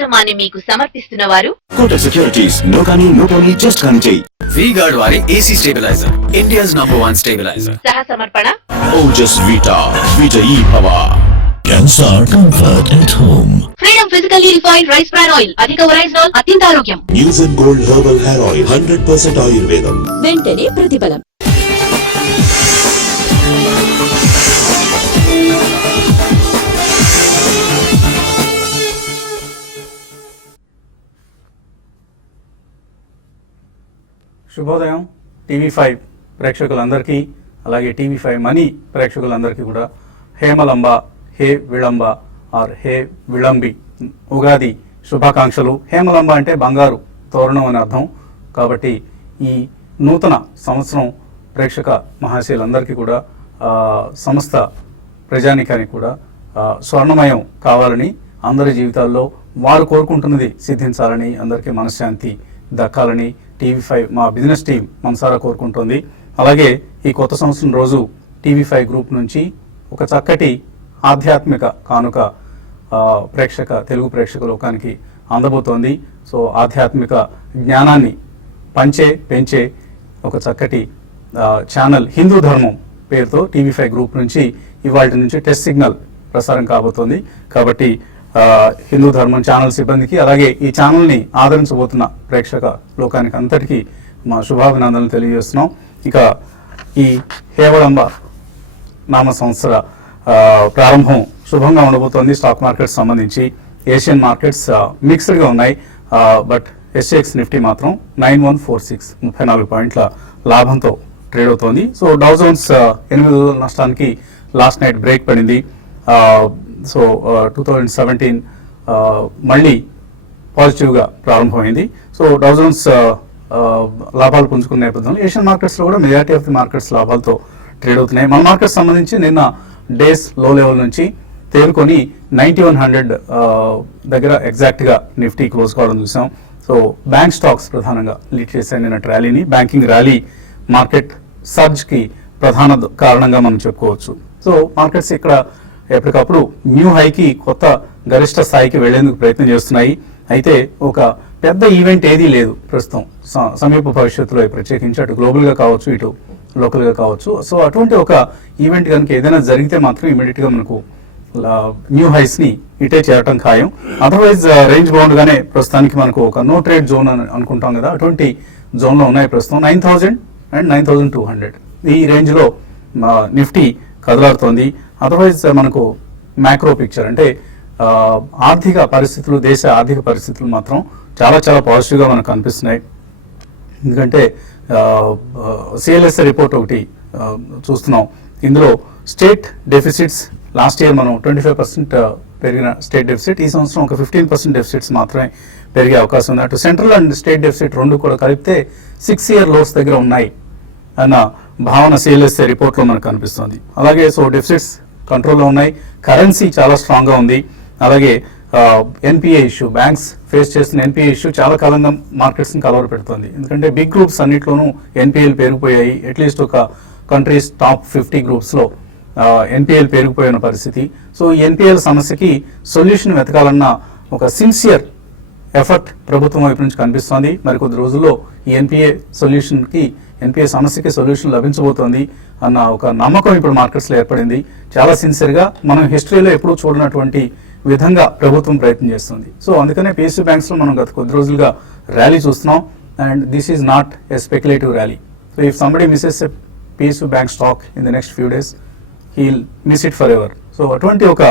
కార్యక్రమాన్ని మీకు సమర్పిస్తున్న వారు కోటక్ సెక్యూరిటీస్. నో కానీ నో పోనీ జస్ట్ కానీ చెయ్యి. V-Guard వారి AC స్టెబిలైజర్, ఇండియాస్ #1 స్టెబిలైజర్. సహ సమర్పణ ఓజస్ వీటా ఈ power. Kansar comfort at home. Freedom physically refined rice bran oil, అధిక ఒరైజినల్, అత్యంత ఆరోగ్యం. News and Gold Herbal Hair Oil, 100% Ayurvedam. వెంటనే ప్రతిఫలం. శుభోదయం TV5 ప్రేక్షకులందరికీ, అలాగే TV5 మనీ ప్రేక్షకులందరికీ కూడా హేమలంబ, హే విళంబ ఆర్ హే విళంబి ఉగాది శుభాకాంక్షలు. హేమలంబ అంటే బంగారు తోరణం అని అర్థం. కాబట్టి ఈ నూతన సంవత్సరం ప్రేక్షక మహాశయులందరికీ కూడా సమస్త ప్రజానికానికి కూడా స్వర్ణమయం కావాలని, అందరి జీవితాల్లో వారు కోరుకుంటున్నది సిద్ధించాలని, అందరికీ మనశ్శాంతి దక్కాలని TV5 మా బిజినెస్ టీం మనసారా కోరుకుంటుంది. అలాగే ఈ కొత్త సంవత్సరం రోజు TV5 గ్రూప్ నుంచి ఒక చక్కటి ఆధ్యాత్మిక కానుక తెలుగు ప్రేక్షక లోకానికి అందబోతోంది. సో ఆధ్యాత్మిక జ్ఞానాన్ని పెంచే ఒక చక్కటి ఛానల్ హిందూ ధర్మం పేరుతో TV5 గ్రూప్ నుంచి ఇవాళ నుంచి టెస్ట్ సిగ్నల్ ప్రసారం కాబోతోంది. కాబట్టి హిందూ ధర్మం ఛానల్ సిబ్బందికి, అలాగే ఈ ఛానల్ని ఆదరించబోతున్న ప్రేక్షక లోకానికి అంతటికీ మా శుభాభినందనలు తెలియజేస్తున్నాం. ఇక ఈ హేవళంబ నామ సంవత్సర ప్రారంభం శుభంగా ఉండబోతోంది. స్టాక్ మార్కెట్స్ సంబంధించి ఏషియన్ మార్కెట్స్ మిక్స్డ్గా ఉన్నాయి. బట్ SGX నిఫ్టీ మాత్రం 9146 34 పాయింట్ల లాభంతో ట్రేడ్ అవుతోంది. సో డౌ జోన్స్ 800 నష్టానికి లాస్ట్ నైట్ బ్రేక్ పడింది. సో 2017 మళ్ళీ పాజిటివ్గా ప్రారంభమైంది. సో డౌ జోన్స్ లాభాలు పుంజుకున్న నేపథ్యంలో ఏషియన్ మార్కెట్స్లో కూడా మెజారిటీ ఆఫ్ ది మార్కెట్స్ లాభాలతో ట్రేడ్ అవుతున్నాయి. మన మార్కెట్స్ సంబంధించి నిన్న డేస్ లో లెవెల్ నుంచి తేరుకొని 9100 దగ్గర ఎగ్జాక్ట్గా నిఫ్టీ క్లోజ్ కావడం చూసాం. సో బ్యాంక్ స్టాక్స్ ప్రధానంగా లీడ్ చేశాయి నిన్న ర్యాలీని. బ్యాంకింగ్ ర్యాలీ మార్కెట్ సర్జ్కి ప్రధాన కారణంగా మనం చెప్పుకోవచ్చు. సో మార్కెట్స్ ఇక్కడ ఎప్పటికప్పుడు న్యూ హైకి, కొత్త గరిష్ట స్థాయికి వెళ్లేందుకు ప్రయత్నం చేస్తున్నాయి. అయితే ఒక పెద్ద ఈవెంట్ ఏదీ లేదు ప్రస్తుతం సమీప భవిష్యత్తులో, ప్రత్యేకించి అటు గ్లోబల్గా కావచ్చు, ఇటు లోకల్గా కావచ్చు. సో అటువంటి ఒక ఈవెంట్ కనుక ఏదైనా జరిగితే మాత్రం ఇమీడియట్గా మనకు న్యూ హైస్ని ఇటే చేరటం ఖాయం. అదర్వైజ్ రేంజ్ బౌండ్గానే ప్రస్తుతానికి మనకు ఒక నో ట్రేడ్ జోన్ అని అనుకుంటాం కదా, అటువంటి జోన్లో ఉన్నాయి ప్రస్తుతం 9000 and 9200 ఈ రేంజ్లో నిఫ్టీ కదలాడుతోంది. అదర్వైజ్ మనకు మ్యాక్రో పిక్చర్ అంటే ఆర్థిక పరిస్థితులు, దేశ ఆర్థిక పరిస్థితులు మాత్రం చాలా చాలా పాజిటివ్గా మనకు కనిపిస్తున్నాయి. ఎందుకంటే CLSA రిపోర్ట్ ఒకటి చూస్తున్నాం. ఇందులో స్టేట్ డెఫిసిట్స్ లాస్ట్ ఇయర్ మనం 25% పెరిగిన స్టేట్ డెఫిసిట్, ఈ సంవత్సరం ఒక 15% డెఫిసిట్స్ మాత్రమే పెరిగే అవకాశం ఉంది. అటు సెంట్రల్ అండ్ స్టేట్ డెఫిసిట్ రెండు కూడా కలిపితే 6 year లోస్ దగ్గర ఉన్నాయి అన్న భావన CLSA రిపోర్ట్లో మనకు కనిపిస్తుంది. అలాగే సో డెఫిసిట్స్ కంట్రోల్లో ఉన్నాయి, కరెన్సీ చాలా స్ట్రాంగ్గా ఉంది. అలాగే NPA ఇష్యూ, బ్యాంక్స్ ఫేస్ చేస్తున్న NPA ఇష్యూ చాలా కాలంగా మార్కెట్స్ని కలవర పెడుతుంది. ఎందుకంటే బిగ్ గ్రూప్స్ అన్నింటిలోనూ NPAలు పెరిగిపోయాయి. అట్లీస్ట్ ఒక కంట్రీస్ టాప్ 50 గ్రూప్స్లో NPAలు పెరిగిపోయిన పరిస్థితి. సో ఈ NPAల సమస్యకి సొల్యూషన్ వెతకాలన్న ఒక సిన్సియర్ ఎఫర్ట్ ప్రభుత్వం వైపు నుంచి కనిపిస్తోంది. మరికొద్ది రోజుల్లో ఈ NPA సమస్యకి సొల్యూషన్ లభించబోతోంది అన్న ఒక నమ్మకం ఇప్పుడు మార్కెట్స్లో ఏర్పడింది. చాలా సిన్సియర్గా మనం హిస్టరీలో ఎప్పుడూ చూడనటువంటి విధంగా ప్రభుత్వం ప్రయత్నం చేస్తుంది. సో అందుకనే PSU బ్యాంక్స్లో మనం గత కొద్ది రోజులుగా ర్యాలీ చూస్తున్నాం. And this is not a speculative rally. So if somebody misses a PSU bank stock in the next few days, he'll miss it forever. So అటువంటి ఒక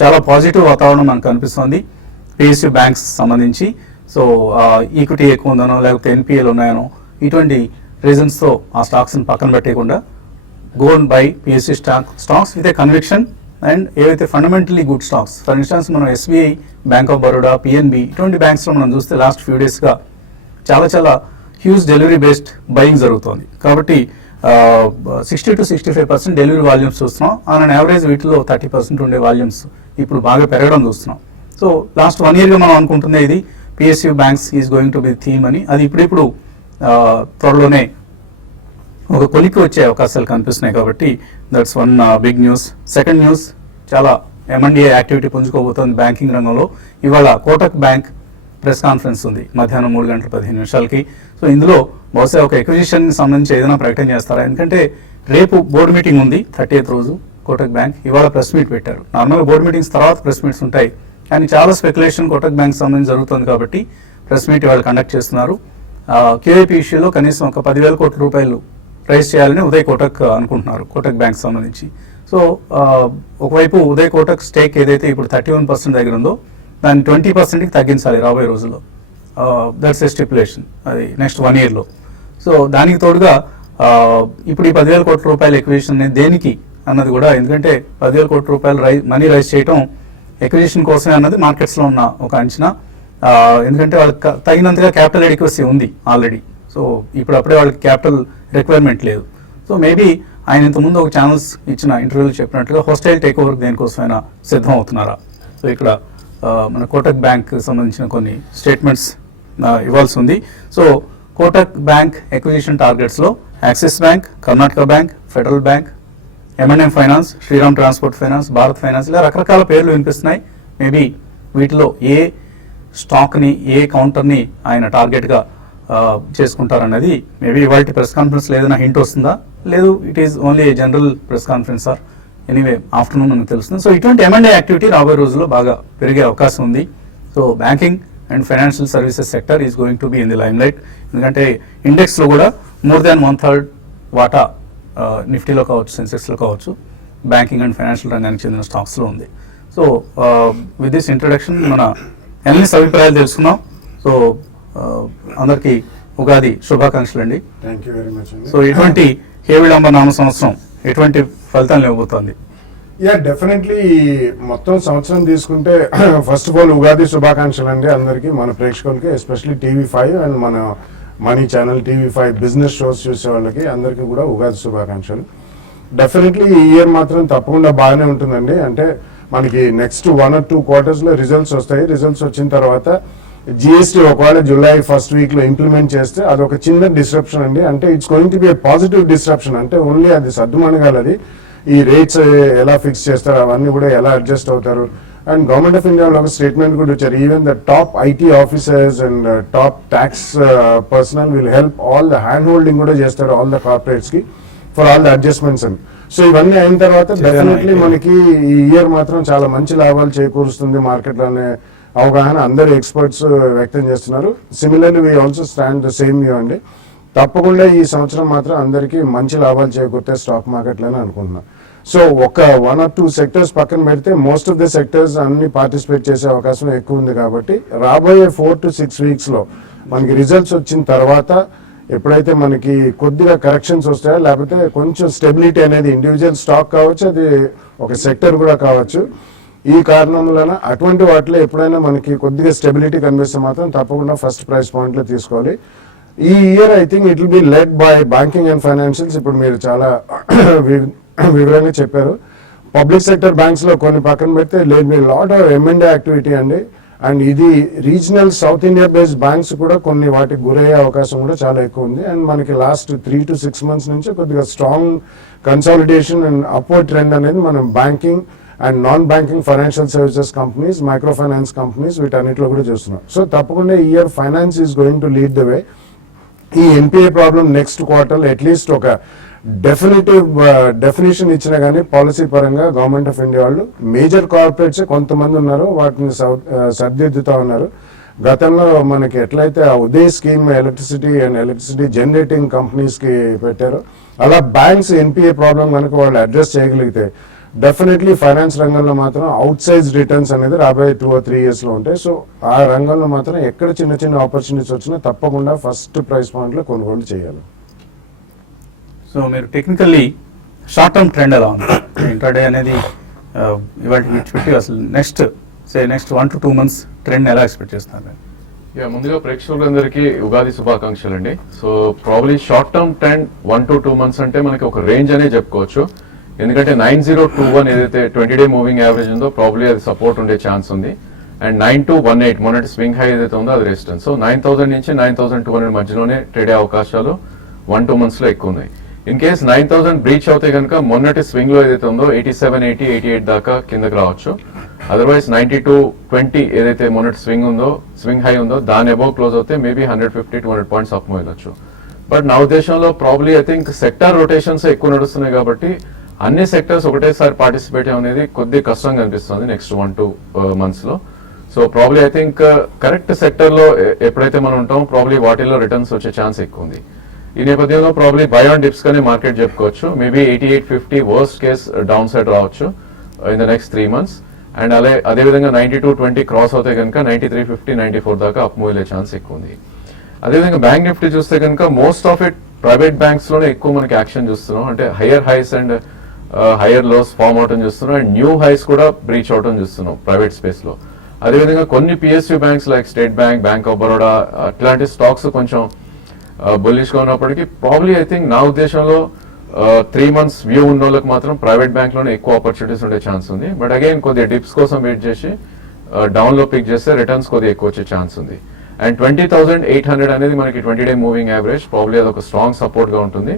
చాలా పాజిటివ్ వాతావరణం మనకు కనిపిస్తుంది PSU బ్యాంక్స్ సంబంధించి. సో ఈక్విటీ ఎక్కువ ఉందనో, లేకపోతే NPAలు ఉన్నాయనో, ఇటువంటి రీజన్స్తో ఆ స్టాక్స్ని పక్కన పెట్టేయకుండా go and buy PSU stocks with a conviction and ఏవైతే fundamentally good stocks. For instance మనం SBI, bank of Baroda, PNB ఇటువంటి బ్యాంక్స్లో మనం చూస్తే లాస్ట్ ఫ్యూ డేస్గా చాలా హ్యూజ్ డెలివరీ బేస్డ్ బయింగ్ జరుగుతోంది. కాబట్టి 60 to 65% డెలివరీ వాల్యూమ్స్ చూస్తున్నాం. ఆన్ అన్ యావరేజ్ వీటిలో 30% ఉండే వాల్యూమ్స్ ఇప్పుడు బాగా పెరగడం చూస్తున్నాం. సో లాస్ట్ 1 yearగా మనం అనుకుంటుంది ఇది PSU banks is going to be theme అని. అది ఇప్పుడు త్వరలోనే ఒక కొలికి వచ్చే అవకాశాలు కనిపిస్తున్నాయి. కాబట్టి that's one big news. Second news, చాలా M&A యాక్టివిటీ పుంజుకోబోతోంది బ్యాంకింగ్ రంగంలో. ఇవాళ కోటక్ బ్యాంక్ ప్రెస్ కాన్ఫరెన్స్ ఉంది మధ్యాహ్నం 3:15 సో ఇందులో బహుశా ఒక ఎక్విజిషన్ సంబంధించి ఏదైనా ప్రకటన చేస్తారా? ఎందుకంటే రేపు బోర్డు మీటింగ్ ఉంది 30th రోజు కోటక్ బ్యాంక్. ఇవాళ ప్రెస్ మీట్ పెట్టారు. నార్మల్గా బోర్డు మీటింగ్స్ తర్వాత ప్రెస్ మీట్స్ ఉంటాయి, కానీ చాలా స్పెక్యులేషన్ కోటక్ బ్యాంక్ సంబంధించి జరుగుతుంది కాబట్టి ప్రెస్ మీట్ ఇవాళ కండక్ట్ చేస్తున్నారు. QIP ఇష్యూలో కనీసం ఒక 10,000 కోట్ల రూపాయలు రైజ్ చేయాలని ఉదయ్ కోటక్ అనుకుంటున్నారు కోటక్ బ్యాంక్ సంబంధించి. సో ఒకవైపు ఉదయ్ కోటక్ స్టేక్ ఏదైతే ఇప్పుడు 31% దగ్గర ఉందో దాన్ని 20%కి తగ్గించాలి రాబోయే రోజుల్లో. దట్స్ ఎ స్టిపులేషన్, అది నెక్స్ట్ 1 yearలో. సో దానికి తోడుగా ఇప్పుడు ఈ 10,000 కోట్ల రూపాయల ఎక్విజిషన్ అనేది దేనికి అన్నది కూడా, ఎందుకంటే 10,000 కోట్ల రూపాయలు మనీ రైజ్ చేయడం ఎక్విజిషన్ కోసమే అన్నది మార్కెట్స్లో ఉన్న ఒక అంచనా. ఎందుకంటే వాళ్ళకి తగినంతగా క్యాపిటల్ ఎడిక్వసీ ఉంది ఆల్రెడీ. సో అప్పుడే వాళ్ళకి క్యాపిటల్ రిక్వైర్మెంట్ లేదు. సో మేబీ ఆయన ఇంతకుముందు ఒక ఛానల్స్ ఇచ్చిన ఇంటర్వ్యూలు చెప్పినట్లుగా హోస్టైల్ టేక్ ఓవర్ దేనికోసమైనా సిద్ధం అవుతున్నారా? సో ఇక్కడ మన కోటక్ బ్యాంక్ సంబంధించిన కొన్ని స్టేట్మెంట్స్ ఇవ్వాల్సి ఉంది. సో కోటక్ బ్యాంక్ ఎక్విజిషన్ టార్గెట్స్లో Axis bank, Karnataka bank, federal bank, M&M finance, Shriram transport finance, Bharat finance, ఇలా రకరకాల పేర్లు వినిపిస్తున్నాయి. మేబీ వీటిలో ఏ స్టాక్ని, ఏ కౌంటర్ని ఆయన టార్గెట్గా చేసుకుంటారన్నది మేబీ ఇవాళ ప్రెస్ కాన్ఫరెన్స్ ఏదైనా హింట్ వస్తుందా, లేదు it is only a general press conference or anyway afternoon మనకు తెలుస్తుంది. సో ఇటువంటి M&A యాక్టివిటీ రాబోయే రోజుల్లో బాగా పెరిగే అవకాశం ఉంది. So banking and financial services sector is going to be in the lime light. ఎందుకంటే ఇండెక్స్లో కూడా more than 1/3 వాటా నిఫ్టీలో కావచ్చు, సెన్సెక్స్లో కావచ్చు, బ్యాంకింగ్ అండ్ ఫైనాన్షియల్ రంగానికి చెందిన స్టాక్స్లో ఉంది. సో విత్ దిస్ ఇంట్రడక్షన్ మన ఎనలిస్ట్ అభిప్రాయాలు తెలుసుకున్నాం. సో అందరికీ ఉగాది శుభాకాంక్షలు అండి. థ్యాంక్ యూ వెరీ మచ్ అండి. సో ఎటువంటి హే విళంబ నామ సంవత్సరం ఎటువంటి ఫలితాలు ఇవ్వబోతోంది? యా డెఫినెట్లీ మొత్తం సంవత్సరం తీసుకుంటే ఫస్ట్ ఆఫ్ ఆల్ ఉగాది శుభాకాంక్షలు అండి అందరికీ, మన ప్రేక్షకులకి, ఎస్పెషల్లీ TV5 అండ్ మన money channel TV5 business shows చూసే వాళ్ళకి అందరికీ కూడా ఉగాది శుభాకాంక్షలు. డెఫినెట్లీ ఈ ఇయర్ మాత్రం తప్పకుండా బాగానే ఉంటుందండి. అంటే మనకి నెక్స్ట్ 1 or 2 quartersలో రిజల్ట్స్ వస్తాయి. రిజల్ట్స్ వచ్చిన తర్వాత GST ఒకవేళ జూలై ఫస్ట్ వీక్లో ఇంప్లిమెంట్ చేస్తే అదొక చిన్న డిస్రప్షన్ అండి. అంటే it's going to be A positive disruption. అంటే ఓన్లీ అది సర్దుమణగాలది, ఈ రేట్స్ ఎలా ఫిక్స్ చేస్తారు, అవన్నీ కూడా ఎలా అడ్జస్ట్ అవుతారు. అండ్ గవర్నమెంట్ ఆఫ్ ఇండియా ఒక స్టేట్మెంట్ కూడా ఇచ్చారు, even the top IT officers and top tax personal will help all the hand holding కూడా చేస్తారు ఆల్ ద కార్పొరేట్స్ కి for all the adjustments and. So ఇవన్నీ అయిన తర్వాత డెఫినెట్లీ మనకి ఈ ఇయర్ మాత్రం చాలా మంచి లాభాలు చేకూరుస్తుంది మార్కెట్ లోనే అవగాహన అందరు ఎక్స్పర్ట్స్ వ్యక్తం చేస్తున్నారు. Similarly we also stand the same view అండి. తప్పకుండా ఈ సంవత్సరం మాత్రం అందరికీ మంచి లాభాలు చేకూర్తే స్టాక్ మార్కెట్లోనే అనుకుంటున్నాం. సో ఒక 1 or 2 సెక్టర్స్ పక్కన పెడితే మోస్ట్ ఆఫ్ ద సెక్టర్స్ అన్ని పార్టిసిపేట్ చేసే అవకాశం ఎక్కువ ఉంది. కాబట్టి రాబోయే 4 to 6 వీక్స్లో మనకి రిజల్ట్స్ వచ్చిన తర్వాత ఎప్పుడైతే మనకి కొద్దిగా కరెక్షన్స్ వస్తాయో, లేకపోతే కొంచెం స్టెబిలిటీ అనేది ఇండివిజువల్ స్టాక్ కావచ్చు, అది ఒక సెక్టర్ కూడా కావచ్చు, ఈ కారణం వలన అటువంటి వాటిలో ఎప్పుడైనా మనకి కొద్దిగా స్టెబిలిటీ కనిపిస్తే మాత్రం తప్పకుండా ఫస్ట్ ప్రైస్ పాయింట్లో తీసుకోవాలి. ఈ year I think it will be led by banking and financials. ఇప్పుడు మీరు చాలా వివరంగా చెప్పారు. పబ్లిక్ సెక్టర్ బ్యాంక్స్ లో కొన్ని పక్కన పెడితే లేదు లాట్ ఆఫ్ M&A యాక్టివిటీ అండి. అండ్ ఇది regional south India based banks కూడా కొన్ని వాటికి గురయ్యే అవకాశం కూడా చాలా ఎక్కువ ఉంది. అండ్ మనకి లాస్ట్ 3 to 6 months నుంచి కొద్దిగా strong consolidation and upward trend అనేది మనం banking and non banking financial services companies, micro finance companies వీటన్నిటిలో కూడా చూస్తున్నాం. సో తప్పకుండా ఈ year finance is going to lead the way. ఈ NPA problem next quarter at least ఒక డెఫినేషన్ ఇచ్చినా కానీ పాలసీ పరంగా గవర్నమెంట్ ఆఫ్ ఇండియా వాళ్ళు మేజర్ కార్పొరేట్స్ కొంతమంది ఉన్నారు, వాటిని సర్దిద్దుతా ఉన్నారు. గతంలో మనకి ఎట్లయితే ఆ Uday scheme electricity generating companies కి పెట్టారో, అలా బ్యాంక్స్ NPA ప్రాబ్లం కనుక వాళ్ళు అడ్రస్ చేయగలిగితే డెఫినెట్లీ ఫైనాన్స్ రంగంలో మాత్రం అవుట్ సైజ్ రిటర్న్స్ అనేది రాబోయే 2 or 3 years లో ఉంటాయి. సో ఆ రంగంలో మాత్రం ఎక్కడ చిన్న చిన్న ఆపర్చునిటీస్ వచ్చినా తప్పకుండా ఫస్ట్ ప్రైస్ పాయింట్ లో కొనుగోలు చేయాలి. సో మీరు టెక్నికల్లీ షార్ట్ టర్మ్ ట్రెండ్ ఎలా ఉంది? ఇంట్రాడే అనేది ఇవాళ విడిచిపెట్టి అసలు నెక్స్ట్ 1 to 2 months ట్రెండ్ ఎలా ఎక్స్పెక్ట్ చేస్తున్నారు? ముందుగా ప్రేక్షకులందరికీ ఉగాది శుభాకాంక్షలు అండి. So probably short term trend 1 to 2 months అంటే మనకి ఒక రేంజ్ అనే చెప్పుకోవచ్చు. ఎందుకంటే 9021 ఏదైతే 20-day మూవింగ్ యావరేజ్ ఉందో ప్రాబ్లీ అది సపోర్ట్ ఉండే ఛాన్స్ ఉంది. అండ్ 9218 మొన్నటి స్వింగ్ హై ఏదైతే ఉందో అది రెసిస్టెన్స్. సో 9000 నుంచి 9200 మధ్యలోనే ట్రేడ్ అయ్యే అవకాశాలు 1-2 months లో ఎక్కువ ఉన్నాయి. ఇన్ కేస్ 9,000 బ్రీచ్ అవుతే కనుక మొన్నటి స్వింగ్ లో ఏదైతే ఉందో 87, 80, 88 దాకా కిందకి రావచ్చు. అదర్వైజ్ 92.20 ఏదైతే మొన్నటి స్వింగ్ హై ఉందో దాని అబౌవ్ క్లోజ్ అవుతే మేబీ 150-200 పాయింట్స్ అప్ వెళ్ళొచ్చు. బట్ నా ఉద్దేశంలో probably I think sector rotations ఎక్కువ నడుస్తున్నాయి కాబట్టి అన్ని సెక్టర్స్ ఒకటేసారి పార్టిసిపేట్ అనేది కొద్ది కష్టంగా అనిపిస్తుంది నెక్స్ట్ 1-2 months లో. So probably I think correct sector లో ఎప్పుడైతే మనం ఉంటామో ప్రాబ్లీ వాటిల్లో రిటర్న్స్ వచ్చే ఛాన్స్ ఎక్కువ ఉంది. ఈ నేపథ్యంలో ప్రాబ్లీ బై ఆన్ డిప్స్ కానీ మార్కెట్ చెప్పుకోవచ్చు. Maybe 88.50 worst case downside రావచ్చు in the next 3 months. And అదేవిధంగా 92.20 క్రాస్ అవుతే కనుక 93.50, 94 దాకా అప్ మూవ్ వెళ్ళే ఛాన్స్ ఎక్కువ ఉంది. అదేవిధంగా బ్యాంక్ నిఫ్టీ చూస్తే కనుక most of it private banks లోనే ఎక్కువ మనకి యాక్షన్ చూస్తున్నాం. అంటే higher highs and higher lows form అవటం చూస్తున్నాం అండ్ న్యూ హైస్ కూడా బ్రీచ్ అవటం చూస్తున్నాం ప్రైవేట్ స్పేస్ లో. అదేవిధంగా కొన్ని PSU banks like state bank, bank of Baroda అట్లాంటి స్టాక్స్ కొంచెం బుల్లిష్ గా ఉన్నప్పటికీ ప్రాబ్లీ ఐ థింక్ నా ఉద్దేశంలో 3 months వ్యూ ఉన్న వాళ్ళకి మాత్రం ప్రైవేట్ బ్యాంక్ లోనే ఎక్కువ ఆపర్చునిటీస్ ఉండే ఛాన్స్ ఉంది. బట్ అగైన్ కొద్దిగా డిప్స్ కోసం వెయిట్ చేసి డౌన్ లో పిక్ చేస్తే రిటర్న్స్ కొద్దిగా ఎక్కువ వచ్చే ఛాన్స్ ఉంది. అండ్ 20,800 అనేది మనకి 20-day మూవింగ్ యావరేజ్ ప్రాబ్లీ అదొక స్ట్రాంగ్ సపోర్ట్ గా ఉంటుంది.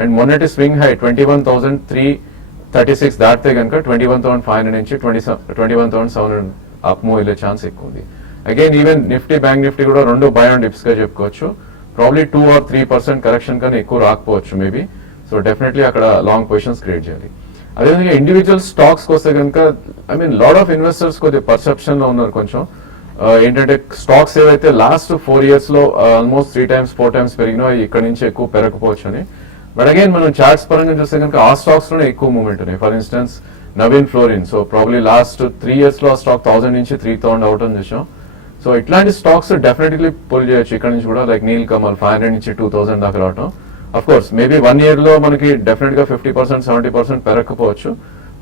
అండ్ మొన్నటి స్వింగ్ హై 21,336 దాటితే కనుక 21,500 నుంచి 21,700 అప్ మూవ్ వెళ్ళే ఛాన్స్ ఎక్కువ ఉంది. Again even Nifty, bank Nifty కూడా రెండు బై ఆన్ డిప్స్ గా చెప్పుకోవచ్చు. ప్రాబ్లీ 2 or 3% కరెక్షన్ కానీ ఎక్కువ రాకపోవచ్చు మేబీ. సో డెఫినెట్లీ అక్కడ లాంగ్ పొజిషన్స్ క్రియేట్ చేయాలి. అదేవిధంగా ఇండివిజువల్ స్టాక్స్ వస్తే కనుక I mean lot of investors కొద్దిగా పర్సెప్షన్ లో ఉన్నారు కొంచెం. ఏంటంటే స్టాక్స్ ఏవైతే లాస్ట్ 4 years లో ఆల్మోస్ట్ 3 times 4 times పెరిగినా ఇక్కడ నుంచి ఎక్కువ పెరగకపోవచ్చు అని. బట్ అగైన్ మనం చార్ట్స్ పరంగా చూస్తే కనుక ఆ స్టాక్స్ లోనే ఎక్కువ మూవ్మెంట్ ఉన్నాయి. For instance Naveen fluorine, so probably last 3 years లో ఆ స్టాక్ 1000 నుంచి 3000 అవటం చూసాం. సో ఇట్లాంటి స్టాక్స్ డెఫినెట్లీ పుల్ చేయొచ్చు ఇక్కడ నుంచి కూడా. లైక్ నీల్ కమల్ 500 నుంచి 2000 దాకా రావటం. అఫ్ కోర్స్ మేబీ 1 year లో మనకి డెఫినెట్ గా 50%, 70% పెరగకపోవచ్చు.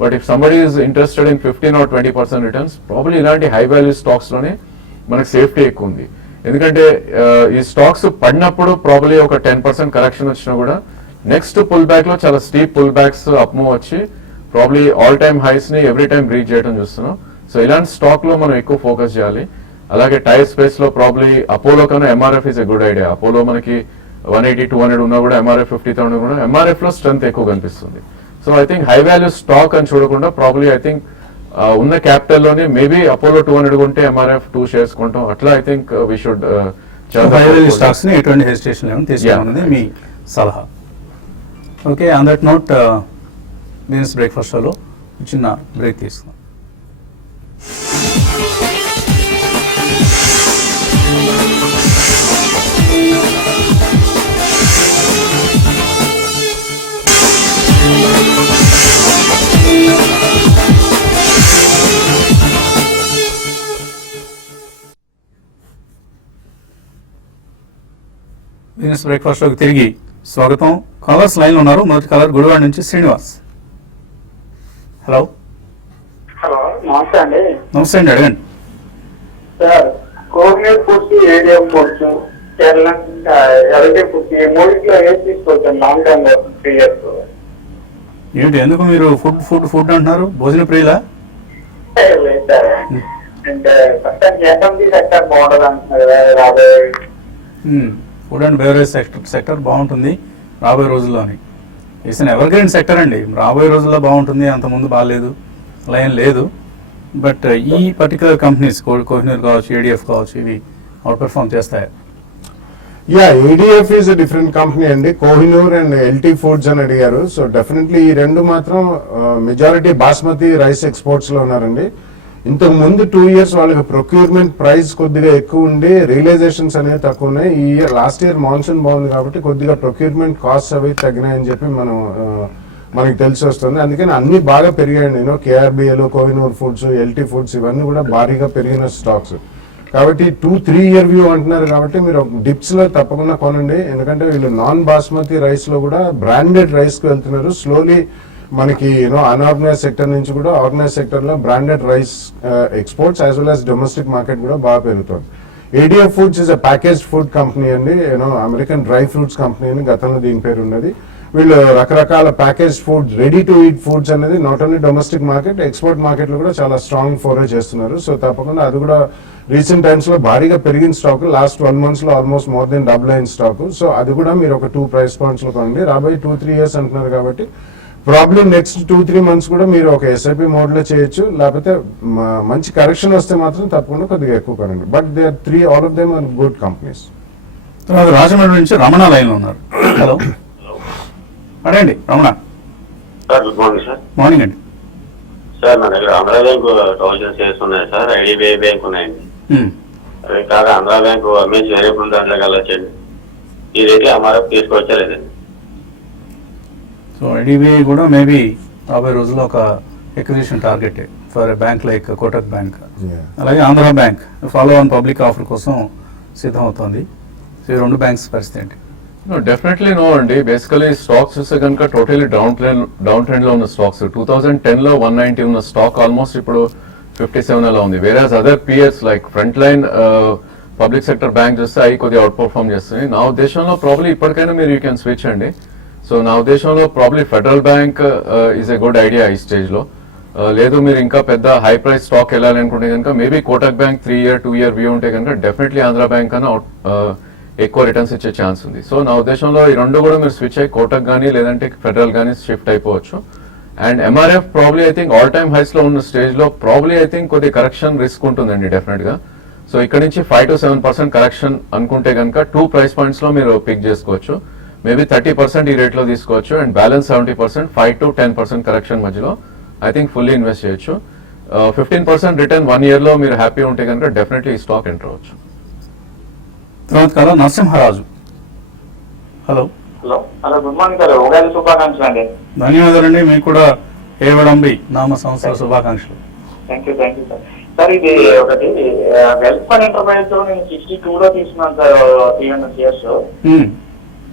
But if somebody is interested in 15 or 20% returns probably ఇలాంటి హై వాల్యూ స్టాక్స్ లోనే మనకి సేఫ్టీ ఎక్కువ ఉంది. ఎందుకంటే ఈ స్టాక్స్ పడినప్పుడు ప్రాబ్లీ ఒక 10% కరెక్షన్ వచ్చినా కూడా నెక్స్ట్ పుల్ బ్యాక్ లో చాలా steep pull backs up move వచ్చి ప్రాబ్లీ ఆల్ టైమ్ హైస్ ని ఎవ్రీ టైం రీచ్ చేయడం చూస్తున్నాం. సో ఇలాంటి స్టాక్ లో మనం ఎక్కువ ఫోకస్ చేయాలి. అలాగే టైర్ స్పేస్ లో ప్రాబ్లీ అపోలో కన్నా MRF is a good idea. Apollo మనకి 180-200 ఉన్నా కూడా ఎంఆర్ఎఫ్ 50,000 కూడా ఎంఆర్ఎఫ్ లో స్ట్రెంత్ ఎక్కువ కనిపిస్తుంది. So I think high value stock అని చూడకుండా ప్రాబ్లీ ఐ థింక్ ఉన్న క్యాపిటల్ లోనే మేబీ అపోలో 200 కొంటే ఎంఆర్ఎఫ్ 2 shares కొంటాం. అట్లా I think we should high value stocks ని ఎటువంటి హెసిటేషన్ లేకుండా తీసుకోవాలన్నది మీ సలహా. Okay, on that note business breakfast షోలో చిన్న బ్రేక్ తీసుకుందాం. బిజినెస్ బ్రేక్ఫాస్ట్ లోకి తిరిగి స్వాగతం. కాలర్స్ లైన్ లో ఉన్నారు. మొదటి కాలర్ గుడివాడ నుంచి శ్రీనివాస్. హలో. హలో, నమస్తే అండి. నమస్తే అండి, అడగండి. Sir, Kohinoor foods, ATM foods, LT foods ఈ మూడింటిలో ఏది తీసుకోవచ్చు లాంగ్ టర్మ్ లో 3 years? ఏంటి, ఎందుకు మీరు ఫుడ్ ఫుడ్ ఫుడ్ అంటున్నారు? భోజన ప్రియులా? లేదు సార్, అంటే ఎఫ్ఎంసీ సెక్టర్ బాగుంటుంది అంటున్నారు కదా రాబోయే. ఫుడ్ అండ్ బెవరేజ్ సెక్టర్ బాగుంటుంది రాబోయే రోజుల్లోని. It's an evergreen sector అండి. రాబోయే రోజుల్లో బాగుంటుంది, అంతకుముందు బాగాలేదు అలా ఏం లేదు. బట్ ఈ పర్టికులర్ కంపెనీస్ కోహినూర్ కావచ్చు, ఏడిఎఫ్ కావచ్చు, ఇవి అవుట్ పెర్ఫార్మ్ చేస్తాయి. Yeah, ADF is a different company అండి. కోహినూర్ అండ్ ఎల్టీ ఫుడ్స్ అని అడిగారు. సో డెఫినెట్లీ ఈ రెండు మాత్రం మెజారిటీ బాస్మతి రైస్ ఎక్స్పోర్ట్స్ లో ఉన్నారండి. ఇంతకు ముందు 2 years వాళ్ళకి ప్రొక్యూర్మెంట్ ప్రైస్ కొద్దిగా ఎక్కువ ఉండి రియలైజేషన్స్ అనేవి తక్కువ ఉన్నాయి. ఈ ఇయర్ లాస్ట్ ఇయర్ మాన్సూన్ బాగుంది కాబట్టి కొద్దిగా ప్రొక్యూర్మెంట్ కాస్ట్ అవి తగ్గినాయని చెప్పి మనకి తెలిసి వస్తుంది. అందుకని అన్ని బాగా పెరిగాయండి. KRBL, Kohinoor foods, LT foods ఇవన్నీ కూడా భారీగా పెరిగిన స్టాక్స్. కాబట్టి 2-3 year వ్యూ అంటున్నారు కాబట్టి మీరు డిప్స్ లో తప్పకుండా కొనండి. ఎందుకంటే వీళ్ళు నాన్ బాస్మతి రైస్ లో కూడా బ్రాండెడ్ రైస్ కి వెళ్తున్నారు. స్లోలీ మనకి అన్ఆర్గనైజ్ సెక్టర్ నుంచి కూడా ఆర్గనైజ్ సెక్టర్ లో branded rice exports as well as domestic market కూడా బాగా పెరుగుతుంది. ADF foods is a packaged food company అండి. అమెరికన్ డ్రై ఫ్రూట్స్ కంపెనీ అని గతంలో దీని పేరు ఉన్నది. వీళ్ళు రకరకాల package food, ready to eat foods అనేది not only domestic market, export మార్కెట్లో కూడా చాలా స్ట్రాంగ్ ఫోరే చేస్తున్నారు. సో తప్పకుండా అది కూడా రీసెంట్ టైమ్స్ లో భారీగా పెరిగిన స్టాక్, లాస్ట్ 1 month లో ఆల్మోస్ట్ మోర్ దెన్ డబుల్ అయిన స్టాక్. సో అది కూడా మీరు ఒక 2 price points లో కొనండి. రాబోయే 2-3 years అంటున్నారు కాబట్టి ప్రాబ్లీ నెక్స్ట్ 2-3 months కూడా మీరు ఒక ఎస్ఐపి మోడ్ లో చేయొచ్చు. లేకపోతే మంచి కరెక్షన్ వస్తే మాత్రం తప్పకుండా కొద్దిగా ఎక్కువ కొనండి. But they are 3, all of them are good companies. తర్వాత రాజమండ్రి నుంచి రమణ లైన్ లో ఉన్నారు. హలో అడండి Ramana. Sir good morning sir. Morning అండి. సార్ నా దగ్గర ఆంధ్రా బ్యాంక్ 1000 shares ఉన్నాయి సార్, ఐడిబిఐ బ్యాంక్ ఉన్నాయండి. అవి కాదు ఆంధ్రా బ్యాంక్ అమ్మేసి వేరియబుల్ దాంట్లోకి వెళ్ళొచ్చండి. ఈ రేట్లో ఎంఆర్ఎఫ్ తీసుకొచ్చా లేదండి. సో ఐడిబిఐ కూడా మేబీ రాబోయే రోజుల్లో ఒక acquisition target for bank like Kotak bank. అలాగే Andhra bank follow on public offer కోసం సిద్ధం అవుతోంది. సో ఈ 2 బ్యాంక్స్ పరిస్థితి ఏంటి? డెఫినెట్లీ నో అండి. బేసికలీ స్టాక్స్ చూస్తే కనుక టోటలీ డౌన్ ట్రెండ్ లో ఉన్న స్టాక్స్. 2010 లో 190 ఉన్న స్టాక్ ఆల్మోస్ట్ ఇప్పుడు 57 అలా ఉంది. Whereas other peers like front line public sector bank చూస్తే అవి కొద్దిగా అవుట్ పర్ఫార్మ్ చేస్తుంది. నా ఉద్దేశంలో ప్రాబ్లీ ఇప్పటికైనా మీరు యూ కెన్ స్విచ్ అండి. సో నా ఉద్దేశంలో probably federal bank is a good idea ఈ స్టేజ్ లో. లేదు మీరు ఇంకా పెద్ద హై ప్రైస్ స్టాక్ వెళ్ళాలి అనుకుంటే కనుక maybe Kotak bank 3-year 2-year view ఉంటే కనుక డెఫినెట్లీ ఆంధ్రా బ్యాంక్ కన్నా ఎక్కువ రిటర్న్స్ ఇచ్చే ఛాన్స్ ఉంది. సో నా ఉద్దేశంలో ఈ 2 కూడా మీరు స్విచ్ అయ్యి కోటక్ కానీ లేదంటే ఫెడరల్ కానీ షిఫ్ట్ అయిపోవచ్చు. And MRF probably I think all time highs లో ఉన్న స్టేజ్ లో ప్రాబ్లీ ఐ థింక్ కొద్ది కరెక్షన్ రిస్క్ ఉంటుందండి డెఫినెట్ గా. సో ఇక్కడ నుంచి 5-7% కరెక్షన్ అనుకుంటే కనుక 2 price points లో మీరు పిక్ చేసుకోవచ్చు. మేబీ 30% ఈ రేట్ లో తీసుకోవచ్చు అండ్ బ్యాలెన్స్ 70% 5-10% కరెక్షన్ మధ్యలో ఐ థింక్ ఫుల్లీ ఇన్వెస్ట్ చేయొచ్చు. 15% రిటర్న్ 1 year లో మీరు హ్యాపీ ఉంటే కనుక డెఫినెట్లీ ఈ స్టాక్ ఎంటర్ అవ్వచ్చు. తర్వాత కాలం Narasimharaju. Hello hello good morning sir. Ugadi శుభాకాంక్షలు అండి. ధన్యవాదాలండి. మీకు కూడా ఏ విడంబి నామ సంవత్సర శుభాకాంక్షలు. Thank you sir. సార్ ఇది ఒకటి వెల్త్ ఫండ్ ఎంటర్ప్రైజ్ నేను 62 లో తీసుకున్నాను సార్ 300 shares.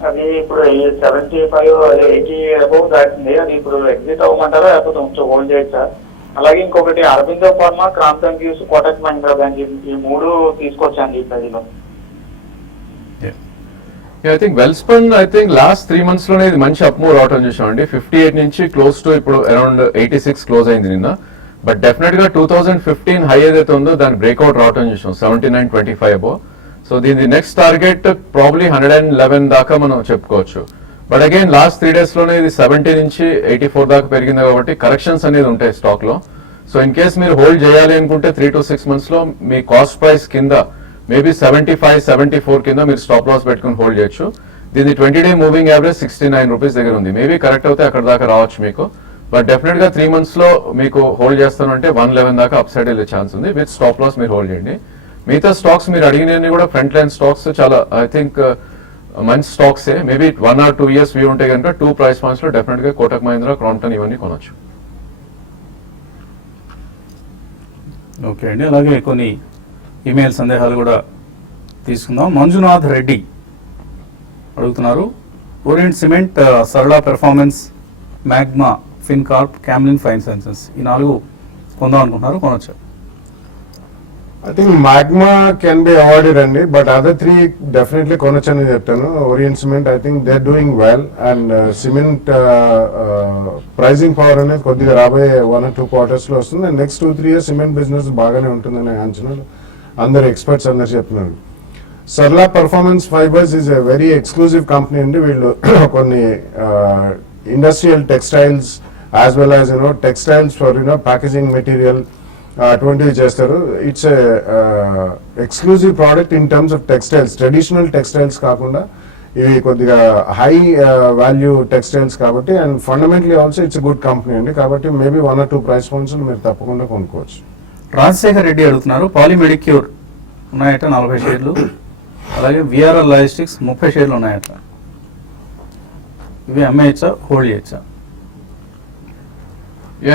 అది ఇప్పుడు 75 80 అబౌవ్ దాటింది. అది ఇప్పుడు ఎగ్జిట్ అవ్వమంటారా లేకపోతే కొంచెం హోల్డ్ చేయొచ్చు సార్? అలాగే ఇంకొకటి Aurobindo pharma, Crompton goose, Kotak Mahindra bank ఈ 3 తీసుకొచ్చాను ఈ పదిలో. I think Welspun I think last 3 months లోనే ఇది మంచి అప్ మూవ్ రావటం చూసామండి. 58 నుంచి క్లోజ్ టు ఇప్పుడు అరౌండ్ 86 క్లోజ్ అయింది నిన్న. బట్ డెఫినెట్ గా 2015 హై ఏదైతే ఉందో దాని బ్రేక్అవుట్ రావటం చూసాం 79.25 అబో. సో దీని నెక్స్ట్ టార్గెట్ ప్రాబ్లీ 111 దాకా మనం చెప్పుకోవచ్చు. బట్ అగైన్ లాస్ట్ 3 days లోనే ఇది 70 నుంచి 84 దాకా పెరిగింది కాబట్టి కరెక్షన్స్ అనేది ఉంటాయి స్టాక్ లో. సో ఇన్ కేస్ మీరు హోల్డ్ చేయాలి అనుకుంటే 3 to 6 months లో మీ కాస్ట్ ప్రైస్ కింద మేబీ 75-74 కింద మీరు స్టాప్ లాస్ పెట్టుకుని హోల్డ్ చేయొచ్చు. దీని 20-day మూవింగ్ యావరేజ్ 69 రూపీస్ దగ్గర ఉంది. మేబీ కరెక్ట్ అవుతే అక్కడ దాకా రావచ్చు మీకు. బట్ డెఫినెట్ గా 3 months లో మీకు హోల్డ్ చేస్తానంటే 111 దాకా అప్ సైడ్ వెళ్ళే ఛాన్స్ ఉంది. విత్ స్టాప్ లాస్ మీరు హోల్డ్ చేయండి. మిగతా స్టాక్స్ మీరు అడిగినవి కూడా ఫ్రంట్ లైన్ స్టాక్స్ చాలా ఐ థింక్ మంచి stocks. Maybe 1 or 2 years view ఉంటే కనుక 2 price points లో డెఫినెట్ గా కోటక్ మహీంద్రా, క్రాంప్టన్ ఇవన్నీ కొనొచ్చు. ఓకే అండి. అలాగే కొన్ని ఈమెయిల్ సందేహాలు కూడా తీసుకుందాం. మంజునాథ్ రెడ్డి అడుగుతున్నారు, ఓరియంట్ సిమెంట్, సరళ performance, magma Fincorp, Camlin fine sciences ఈ 4 కొందాం అనుకుంటున్నారు, కొనొచ్చు? I think Magma can be awarded అండి, బట్ అదర్ 3 డెఫినెట్లీ కొనొచ్చని చెప్తాను. Orient cement I think they are doing well and cement pricing power అనేది కొద్దిగా రాబోయే 1 or 2 quarters లో వస్తుంది. And next 2-3 years cement business బాగానే ఉంటుందని అంచనాలు అందరు ఎక్స్పర్ట్స్ అందరు చెప్తున్నారు. Sarla performance fibres is a very exclusive company అండి. వీళ్ళు కొన్ని industrial textiles as well as textiles for packaging material అటువంటివి చేస్తారు. It's exclusive product in terms of textiles, traditional textiles కాకుండా ఇవి కొద్దిగా హై వాల్యూ టెక్స్టైల్స్ కాబట్టి. And fundamentally also it's good company అండి. కాబట్టి మేబీ 1 or 2 price points మీరు తప్పకుండా కొనుక్కోవచ్చు. రాజశేఖర్ రెడ్డి అడుగుతున్నారు, పాలిమెడిక్యూర్ ఉన్నాయట 40 shares, అలాగే విఆర్ఎల్ లాజిస్టిక్స్ 30 shares ఉన్నాయట. ఇవి అమ్మేయచ్చా, హోల్డ్ చేయొచ్చా?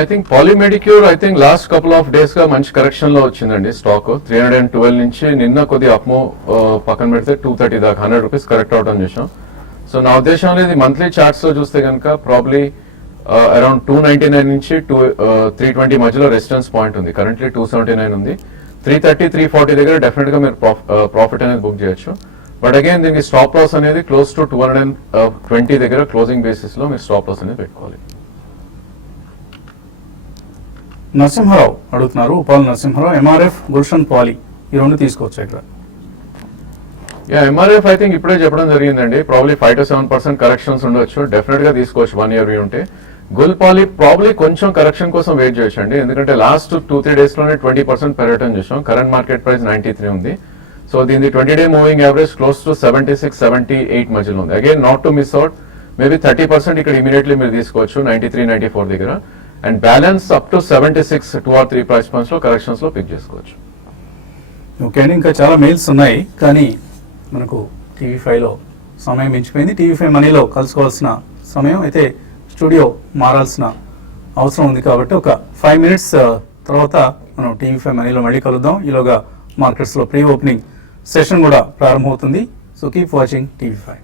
I think Poly Medicure I think last couple of days గా మంచి కరెక్షన్ లో వచ్చిందండి స్టాక్. 312 నుంచి నిన్న కొద్దిగా అప్మో పక్కన పెడితే 230 దాకా 100 రూపీస్ కరెక్ట్ అవడం చూసాం. సో నా ఉద్దేశంలో ఇది మంత్లీ చార్ట్స్ లో చూస్తే కనుక ప్రాబ్లీ అరౌండ్ 299 నుంచి 320 మధ్యలో రెసిస్టెన్స్ పాయింట్ ఉంది. కరెంట్లీ 279 ఉంది. 330-340 దగ్గర డెఫినెట్ గా మీరు ప్రాఫిట్ అనేది బుక్ చేయొచ్చు. బట్ అగైన్ దీనికి స్టాప్ లాస్ అనేది క్లోజ్ టు 220 దగ్గర క్లోజింగ్ బేసిస్ లో మీరు స్టాప్ లాస్ అనేది పెట్టుకోవాలి. నరసింహారావు అడుగుతున్నారు, ఉపాల్ నరసింహారావు, ఎంఆర్ఎఫ్, గుల్షన్ పాలీ ఈ రెండు తీసుకోవచ్చు ఇక్కడ. ఎంఆర్ఎఫ్ ఐ థింక్ ఇప్పుడే చెప్పడం జరిగిందండి, ప్రాబ్లీ 5 to 7% కరెక్షన్స్ ఉండొచ్చు, డెఫినెట్ గా తీసుకోవచ్చు 1 year వ్యూ ఉంటే. గుల్ పాలీ ప్రాబ్లీ కొంచెం కరెక్షన్ కోసం వెయిట్ చేయొచ్చు అండి, ఎందుకంటే లాస్ట్ 2-3 days లోనే 20% పెరగటం చూసాం. కరెంట్ మార్కెట్ ప్రైస్ 93 ఉంది. సో దీని 20-day moving average close to 76-78 మధ్యలో ఉంది. Again not to miss out, maybe 30% ఇక్కడ ఇమీడియట్లీ మీరు తీసుకోవచ్చు 93-94 దగ్గర, and balance up to 76 2 or 3 price points లో కరెక్షన్స్ లో పిక్ చేసుకోవచ్చు. ఓకే అండి, ఇంకా చాలా మెయిల్స్ ఉన్నాయి కానీ మనకు టీవీ5లో సమయం మించిపోయింది. టీవీ5 మనీలో కలుసుకోవాల్సిన సమయం అయితే స్టూడియో మారాల్సిన అవసరం ఉంది కాబట్టి ఒక 5 minutes తర్వాత మనం టీవీ5 మనీలో మళ్ళీ కలుద్దాం. ఈలోగా మార్కెట్స్లో ప్రీ ఓపెనింగ్ సెషన్ కూడా ప్రారంభమవుతుంది. So keep watching TV5.